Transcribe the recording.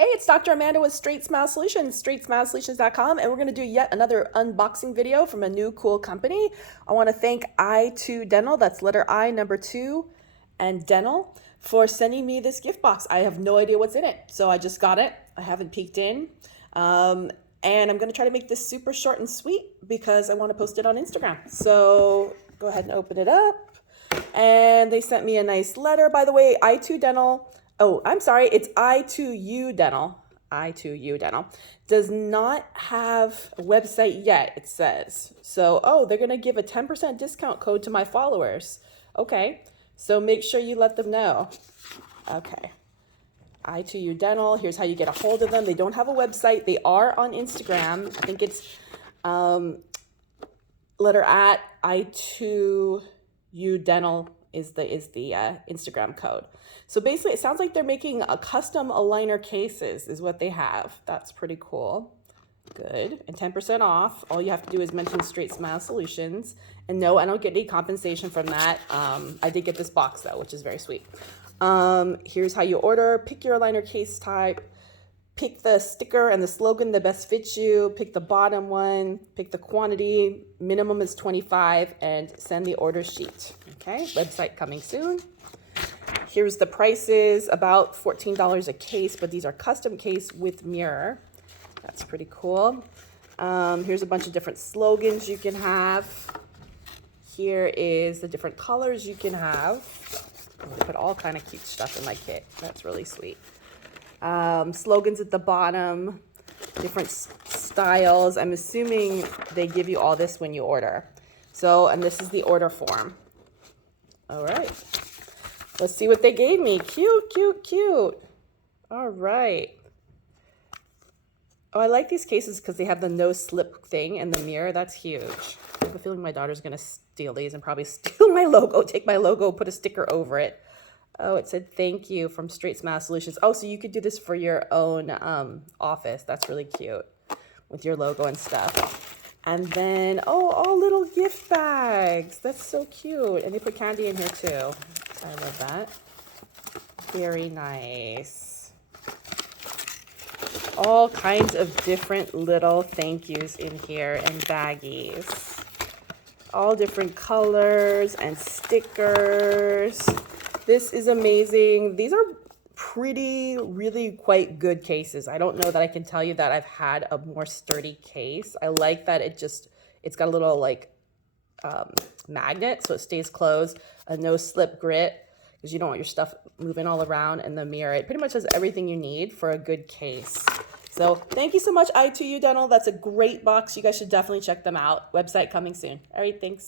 Hey, it's Dr. Amanda with Straight Smile Solutions, straightsmilesolutions.com, and we're going to do yet another unboxing video from a new cool company. I want to thank I2 Dental, that's letter I, number 2, and Dental, for sending me this gift box. I have no idea what's in it, so I just got it. I haven't peeked in, and I'm going to try to make this super short and sweet because I want to post it on Instagram. So go ahead and open it up. And they sent me a nice letter. By the way, I2 Dental, oh, I'm sorry, it's I2U Dental. I2U Dental does not have a website yet, it says. So, oh, they're going to give a 10% discount code to my followers. Okay, so make sure you let them know. Okay, I2U Dental, here's how you get a hold of them. They don't have a website. They are on Instagram. I think it's letter at I2U Dental is the Instagram code. So basically, it sounds like they're making a custom aligner cases is what they have. That's pretty cool. Good. And 10% off. All you have to do is mention Straight Smile Solutions. And no, I don't get any compensation from that. I did get this box though, which is very sweet. Here's how you order. Pick your aligner case type. Pick the sticker and the slogan that best fits you. Pick the bottom one. Pick the quantity. Minimum is 25 and send the order sheet. Okay, website coming soon. Here's the prices, about $14 a case, but these are custom case with mirror. That's pretty cool. Here's a bunch of different slogans you can have. Here is the different colors you can have. They put all kind of cute stuff in my kit. That's really sweet. Slogans at the bottom, different styles. I'm assuming they give you all this when you order. So, and this is the order form. All right, let's see what they gave me. Cute, cute, cute. All right. Oh, I like these cases because they have the no slip thing and the mirror. That's huge. I have a feeling my daughter's going to steal these and probably steal my logo, take my logo, put a sticker over it. Oh, it said thank you from Straight Smile Solutions. Oh, so you could do this for your own office. That's really cute with your logo and stuff. And then, oh, all little gift bags. That's so cute. And they put candy in here too. I love that. Very nice. All kinds of different little thank yous in here and baggies. All different colors and stickers. This is amazing. These are really quite good cases. I don't know that I can tell you that I've had a more sturdy case. I like that it's got a little like magnet so it stays closed, a no slip grit because you don't want your stuff moving all around, and the mirror. It pretty much has everything you need for a good case. So thank you so much, I2U Dental. That's a great box. You guys should definitely check them out. Website coming soon. All right, thanks.